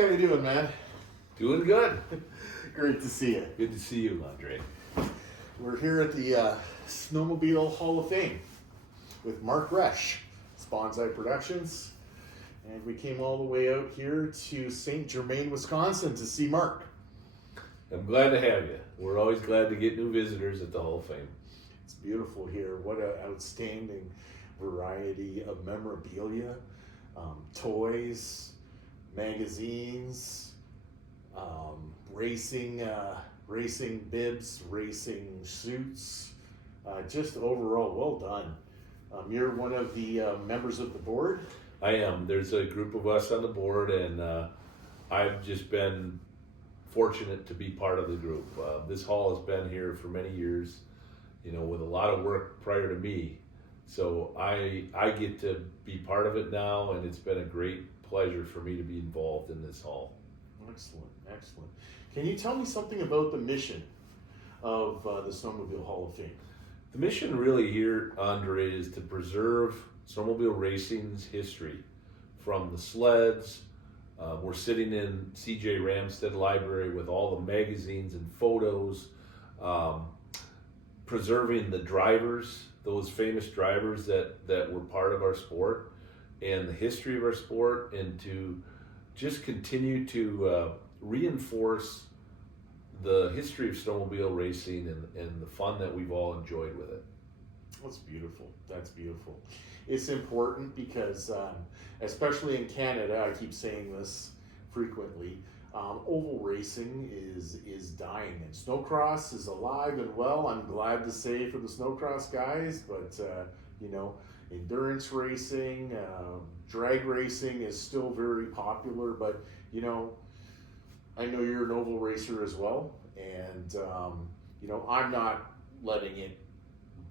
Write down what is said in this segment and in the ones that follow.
how you doing, man? Doing good. Great to see you. Good to see you, Andre. We're here at the Snowmobile Hall of Fame with Mark Resch, Bonsai Productions, and we came all the way out here to St Germain, Wisconsin to see Mark. I'm glad to have you. We're always glad to get new visitors at the Hall of Fame. It's beautiful here. What an outstanding variety of memorabilia, toys, magazines, racing bibs, racing suits. Just overall, well done. You're one of the members of the board. I am. There's a group of us on the board, and I've just been fortunate to be part of the group. This hall has been here for many years, with a lot of work prior to me. So I get to be part of it now, and it's been a great pleasure for me to be involved in this hall. Excellent, excellent. Can you tell me something about the mission of the Snowmobile Hall of Fame? The mission really here, Andre, is to preserve snowmobile racing's history from the sleds. We're sitting in C.J. Ramstead Library with all the magazines and photos, preserving the drivers, those famous drivers that were part of our sport, and the history of our sport, and to just continue to reinforce the history of snowmobile racing and the fun that we've all enjoyed with it. That's beautiful. That's beautiful. It's important because, especially in Canada, I keep saying this frequently, oval racing is dying, and snowcross is alive and well. I'm glad to say for the snowcross guys, but endurance racing, drag racing is still very popular. But I know you're an oval racer as well, and I'm not letting it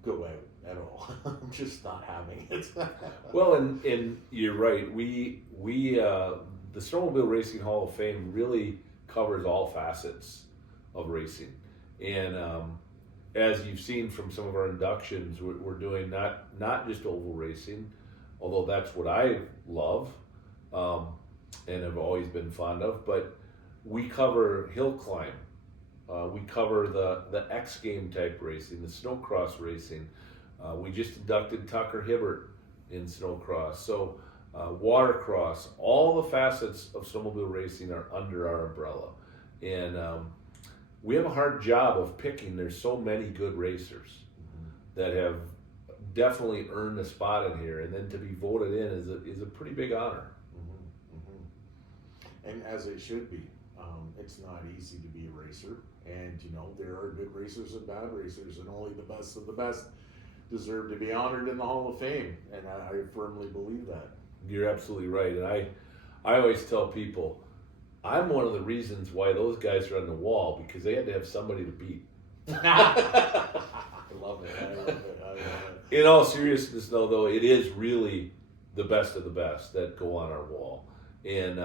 go out at all. I'm just not having it. Well, and you're right. We the Snowmobile Racing Hall of Fame really covers all facets of racing, and as you've seen from some of our inductions, we're doing not just oval racing, although that's what I love and have always been fond of, but we cover hill climb. We cover the X game type racing, the snowcross racing. We just inducted Tucker Hibbert in snowcross. So watercross, all the facets of snowmobile racing are under our umbrella. And we have a hard job of picking. There's so many good racers that have definitely earned a spot in here. And then to be voted in is a pretty big honor. And as it should be. It's not easy to be a racer, and there are good racers and bad racers, and only the best of the best deserve to be honored in the Hall of Fame, and I firmly believe that. You're absolutely right, and I always tell people I'm one of the reasons why those guys are on the wall, because they had to have somebody to beat. I love it. I love it. In all seriousness, though, it is really the best of the best that go on our wall, and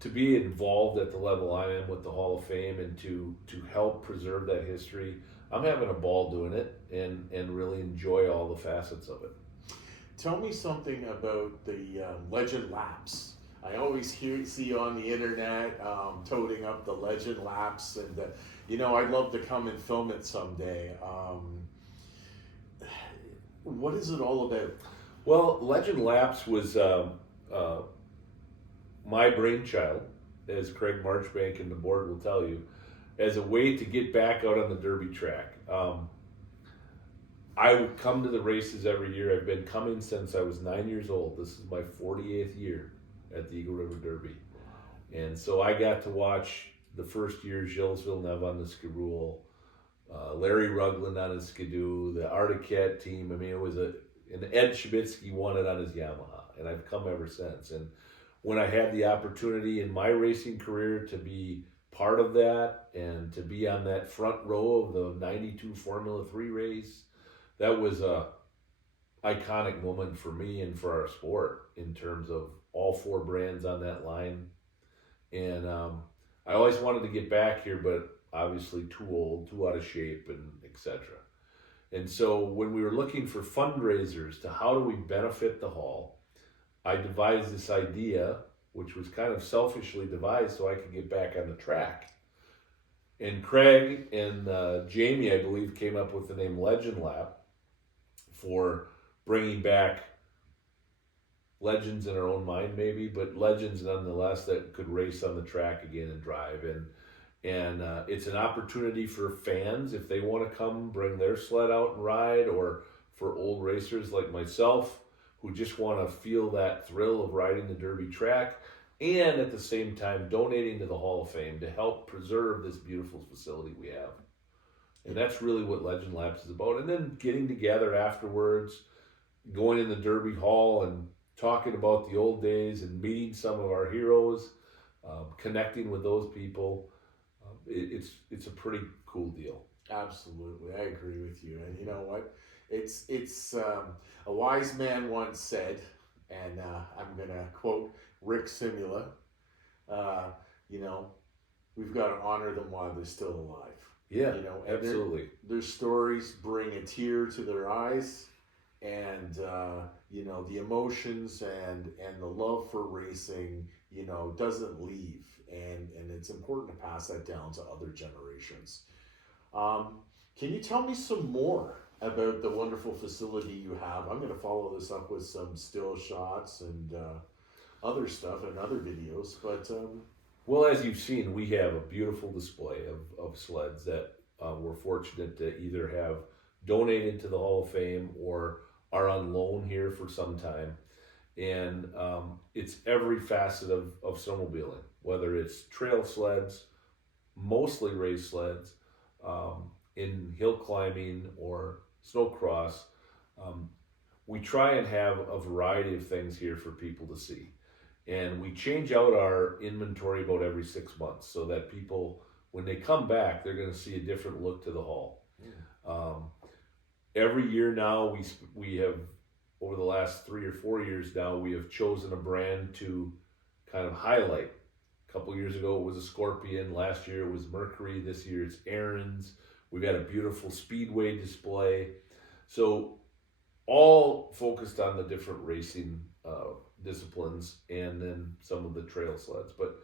to be involved at the level I am with the Hall of Fame and to help preserve that history, I'm having a ball doing it and really enjoy all the facets of it. Tell me something about the Legend Laps. I always see you on the internet toting up the Legend Laps, and I'd love to come and film it someday. What is it all about? Well, Legend Laps was my brainchild, as Craig Marchbank and the board will tell you, as a way to get back out on the Derby track. I would come to the races every year. I've been coming since I was 9 years old. This is my 48th year at the Eagle River Derby. And so I got to watch the first year Gilles Villeneuve on the Skirule, Larry Rugland on his Skidoo, the Articat team. I mean, it was and Ed Shabitsky won it on his Yamaha, and I've come ever since. And when I had the opportunity in my racing career to be part of that and to be on that front row of the 92 Formula 3 race, that was a iconic moment for me and for our sport in terms of all four brands on that line. And I always wanted to get back here, but obviously too old, too out of shape, and etc. And so when we were looking for fundraisers to how do we benefit the hall, I devised this idea which was kind of selfishly devised so I could get back on the track. And Craig and Jamie, I believe, came up with the name Legend Lap for bringing back legends in our own mind, maybe, but legends nonetheless that could race on the track again and drive. And it's an opportunity for fans if they want to come bring their sled out and ride, or for old racers like myself who just want to feel that thrill of riding the Derby track, and at the same time donating to the Hall of Fame to help preserve this beautiful facility we have. And that's really what Legend Laps is about. And then getting together afterwards, going in the Derby Hall and talking about the old days and meeting some of our heroes, connecting with those people. It's a pretty cool deal. Absolutely, I agree with you. And you know what? It's a wise man once said, and I'm gonna quote Rick Simula. You know, we've got to honor them while they're still alive. Yeah, you know, absolutely. Their stories bring a tear to their eyes, and you know, the emotions and the love for racing, you know, doesn't leave, and it's important to pass that down to other generations. Can you tell me some more about the wonderful facility you have? I'm going to follow this up with some still shots and other stuff and other videos, but well, as you've seen, we have a beautiful display of sleds that we're fortunate to either have donated to the Hall of Fame or are on loan here for some time. And it's every facet of snowmobiling, whether it's trail sleds, mostly race sleds, in hill climbing or snowcross. We try and have a variety of things here for people to see. And we change out our inventory about every 6 months so that people, when they come back, they're going to see a different look to the hall. Every year now, we have, over the last 3 or 4 years now, we have chosen a brand to kind of highlight. A couple years ago, it was a Scorpion. Last year, it was Mercury. This year, it's Aaron's. We've got a beautiful Speedway display. So all focused on the different racing disciplines and then some of the trail sleds. But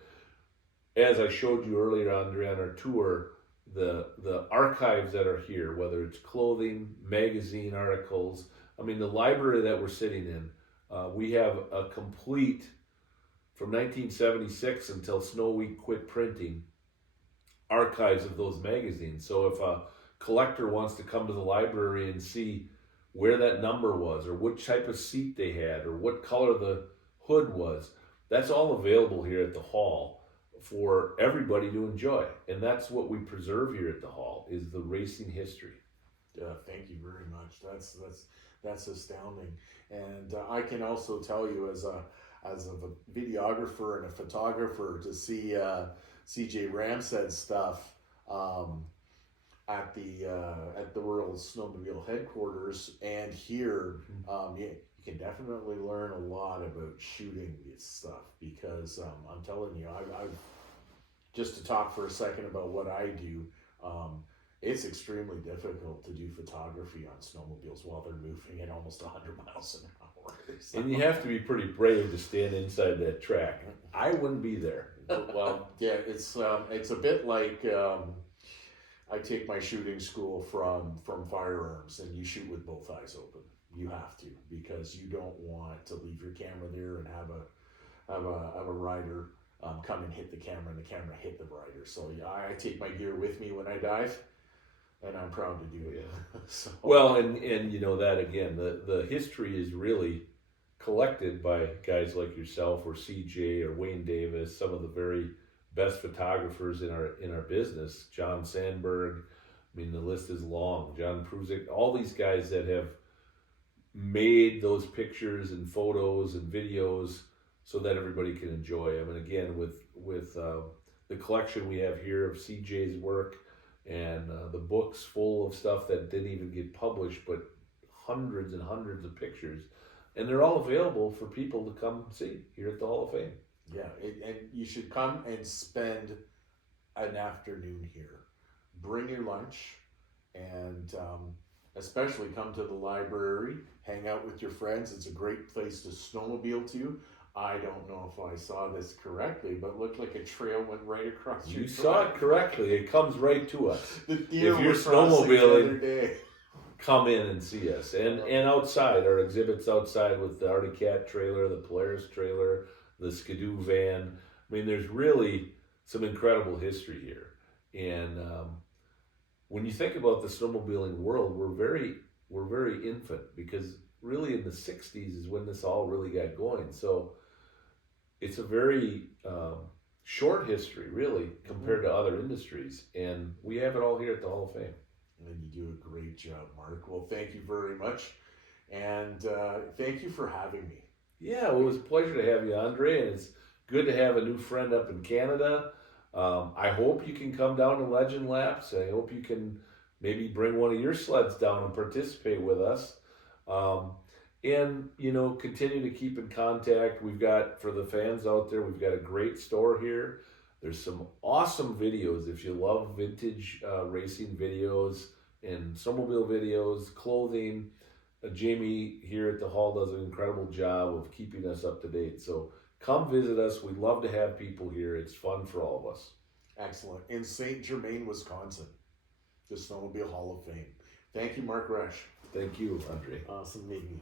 as I showed you earlier on our tour, the archives that are here, whether it's clothing, magazine articles, I mean, the library that we're sitting in, we have a complete, from 1976 until Snow Week quit printing, archives of those magazines. So if a collector wants to come to the library and see where that number was, or what type of seat they had, or what color the hood was, that's all available here at the hall for everybody to enjoy. And that's what we preserve here at the hall, is the racing history. Thank you very much. That's astounding. And I can also tell you, as a videographer and a photographer, to see CJ Ramsed's stuff at the World Snowmobile headquarters and here, you can definitely learn a lot about shooting this stuff, because I'm telling you, I've just to talk for a second about what I do. It's extremely difficult to do photography on snowmobiles while they're moving at almost 100 miles an hour. So. And you have to be pretty brave to stand inside that track. I wouldn't be there. Well, yeah, it's a bit like I take my shooting school from firearms, and you shoot with both eyes open. You have to, because you don't want to leave your camera there and have a rider come and hit the camera, and the camera hit the rider. So yeah, I take my gear with me when I dive, and I'm proud to do it. So. Well, and you know that again, the history is really collected by guys like yourself or CJ or Wayne Davis, some of the very best photographers in our business. John Sandberg, I mean, the list is long. John Prusick, all these guys that have made those pictures and photos and videos so that everybody can enjoy. I mean, again, with the collection we have here of CJ's work, and the books full of stuff that didn't even get published, but hundreds and hundreds of pictures. And they're all available for people to come see here at the Hall of Fame. Yeah, and you should come and spend an afternoon here. Bring your lunch, and especially come to the library, hang out with your friends. It's a great place to snowmobile to. I don't know if I saw this correctly, but looked like a trail went right across your You saw drive. it correctly. It comes right to us. The deer If you're were crossing the snowmobiling, other day. come in and see us. And outside, our exhibits outside with the Artie Cat trailer, the Polaris trailer, the Skidoo van. I mean, there's really some incredible history here. And when you think about the snowmobiling world, we're very infant, because really in the 60s is when this all really got going. So it's a very short history, really, compared to other industries. And we have it all here at the Hall of Fame. And you do a great job, Mark. Well, thank you very much. And thank you for having me. Yeah, well, it was a pleasure to have you, Andre, and it's good to have a new friend up in Canada. I hope you can come down to Legend Laps. I hope you can maybe bring one of your sleds down and participate with us. And, continue to keep in contact. We've got, for the fans out there, we've got a great store here. There's some awesome videos. If you love vintage racing videos and snowmobile videos, clothing, Jamie here at the Hall does an incredible job of keeping us up to date. So come visit us. We'd love to have people here. It's fun for all of us. Excellent. In St. Germain, Wisconsin, the Snowmobile Hall of Fame. Thank you, Mark Resch. Thank you, Andre. Awesome meeting you.